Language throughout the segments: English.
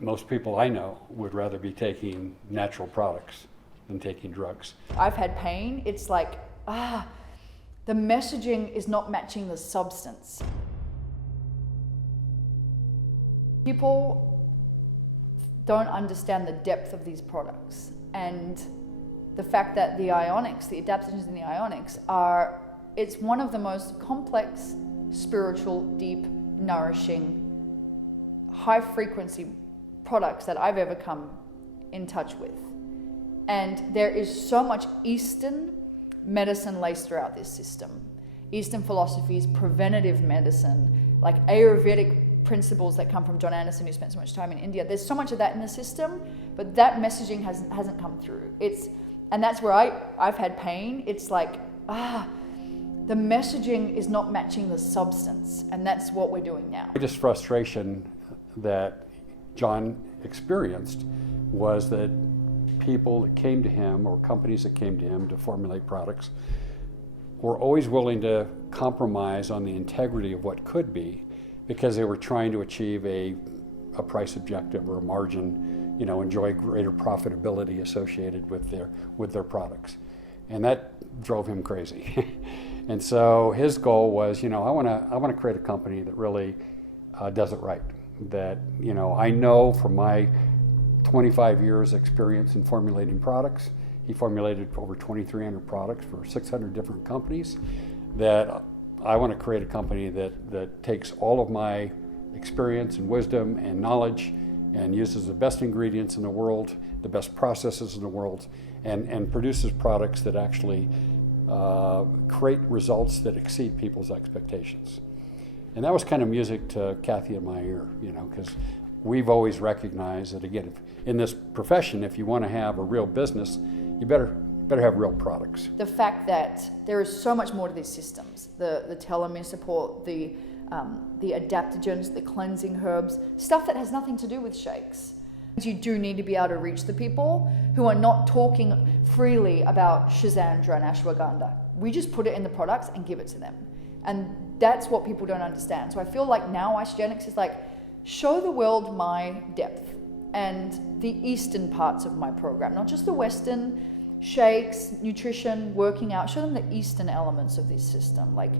most people I know would rather be taking natural products than taking drugs. I've had pain. It's like, the messaging is not matching the substance. People don't understand the depth of these products, and the fact that the ionics, the adaptogens in the ionics it's one of the most complex, spiritual, deep, nourishing, high frequency products that I've ever come in touch with. And there is so much Eastern medicine laced throughout this system. Eastern philosophies, preventative medicine, like Ayurvedic principles that come from John Anderson, who spent so much time in India. There's so much of that in the system, but that messaging hasn't come through. And that's where I've had pain. It's like, the messaging is not matching the substance, and that's what we're doing now. The greatest frustration that John experienced was that people that came to him, or companies that came to him to formulate products, were always willing to compromise on the integrity of what could be, because they were trying to achieve a price objective or a margin, enjoy greater profitability associated with their products. And that drove him crazy. And so his goal was, I want to create a company that really does it right. That, I know from my 25 years experience in formulating products, he formulated over 2,300 products for 600 different companies, that I want to create a company that takes all of my experience and wisdom and knowledge and uses the best ingredients in the world, the best processes in the world, and produces products that actually create results that exceed people's expectations. And that was kind of music to Kathy and my ear, because we've always recognized that, again, in this profession, if you want to have a real business, you better have real products. The fact that there is so much more to these systems, the telomere support, the adaptogens, the cleansing herbs, stuff that has nothing to do with shakes. You do need to be able to reach the people who are not talking freely about Shilajit and Ashwahgandha. We just put it in the products and give it to them. And that's what people don't understand. So I feel like now Isagenix is like, show the world my depth and the Eastern parts of my program, not just the Western shakes, nutrition, working out. Show them the Eastern elements of this system. Like,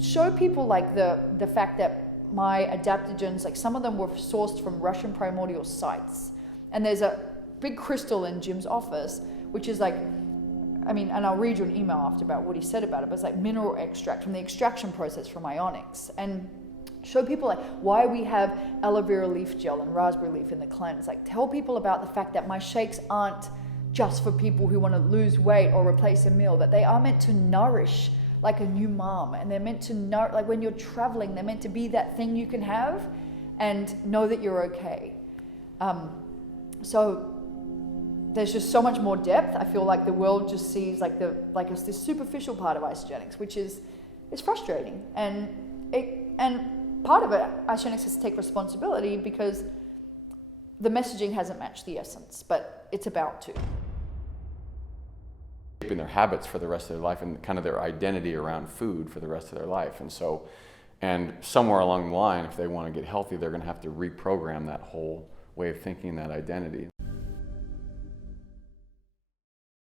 show people like the fact that my adaptogens, like some of them were sourced from Russian primordial sites. And there's a big crystal in Jim's office, which is like, and I'll read you an email after about what he said about it, but it's like mineral extract from the extraction process from ionics. And show people like why we have aloe vera leaf gel and raspberry leaf in the cleanse. Like, tell people about the fact that my shakes aren't just for people who want to lose weight or replace a meal, that they are meant to nourish like a new mom, and they're meant to know, like when you're traveling, they're meant to be that thing you can have and know that you're okay. So there's just so much more depth. I feel like the world just sees it's this superficial part of Isagenix, which is frustrating, and part of it, Isagenix has to take responsibility because the messaging hasn't matched the essence, but it's about to. Shaping their habits for the rest of their life and kind of their identity around food for the rest of their life. And somewhere along the line, if they want to get healthy, they're going to have to reprogram that whole way of thinking, that identity.